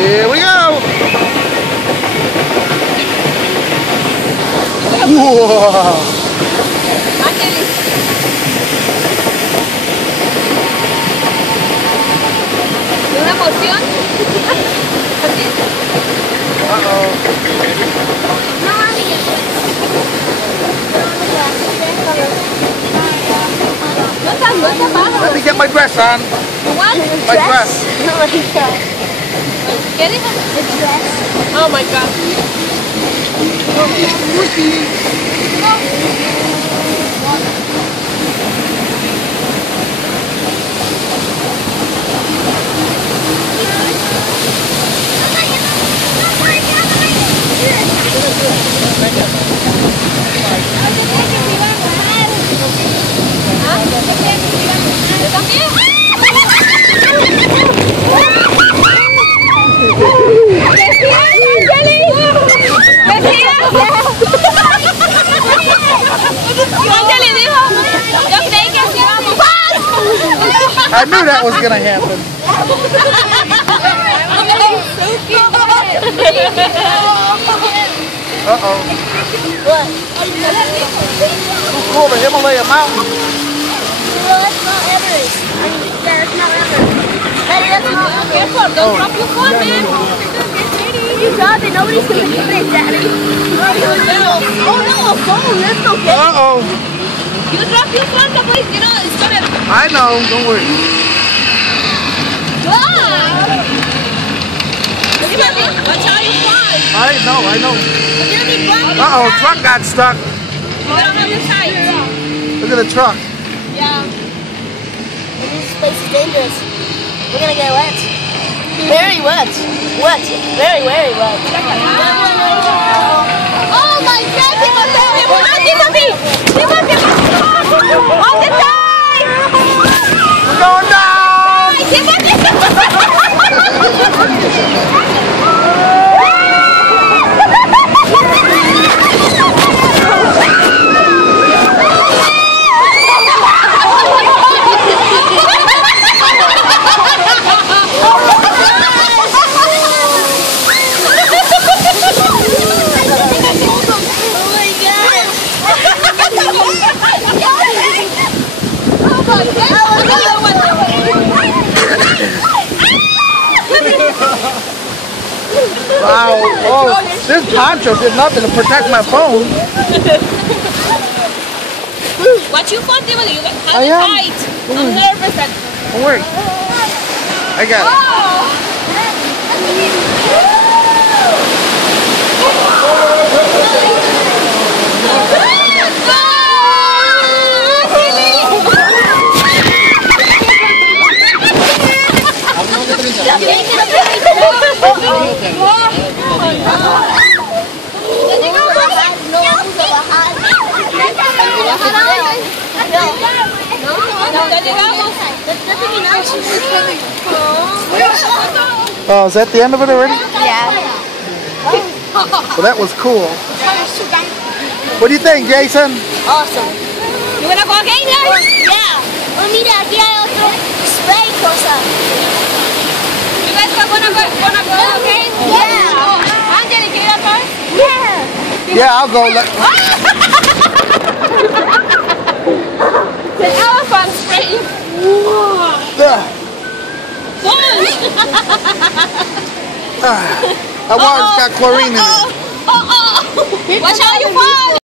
Here we go. Whoa. ¿Una emoción? Uh-oh. Let me get my dress on. What? My dress. Get it? The dress. Oh my god. I knew that was gonna happen. Uh-oh. What? Too cool, the Himalaya mountain. Well, that's not Everest. Yeah, it's not Everest. Careful, don't drop your phone, man. You drop it, nobody's gonna get it, Daddy. Oh no, a phone, that's okay. Uh-oh. You drop your phone, please, you know, it's gonna... I know, don't worry. Watch how you fly. I know. Uh-oh, truck got stuck. You gotta hold it tight. Look at the truck. Yeah. This place is dangerous. We're gonna get wet. Very wet. Wet. Very, very wet. Oh my God! All the time! We're going down! Wow, oh, this poncho did nothing to protect my phone. What you phone, Timothy? You got I am. tight. I'm nervous. Don't worry. I got it. Oh, is that the end of it already? Yeah. Well, that was cool. What do you think, Jason? Awesome. You wanna go again, guys? Yeah. Oh, mira, aquí hay otro spray cosa. You guys wanna go again? Yeah. Angeli, can you go first? Yeah. Yeah, I'll go. The elephant spraying. That water's got chlorine in it. Watch out, you fall!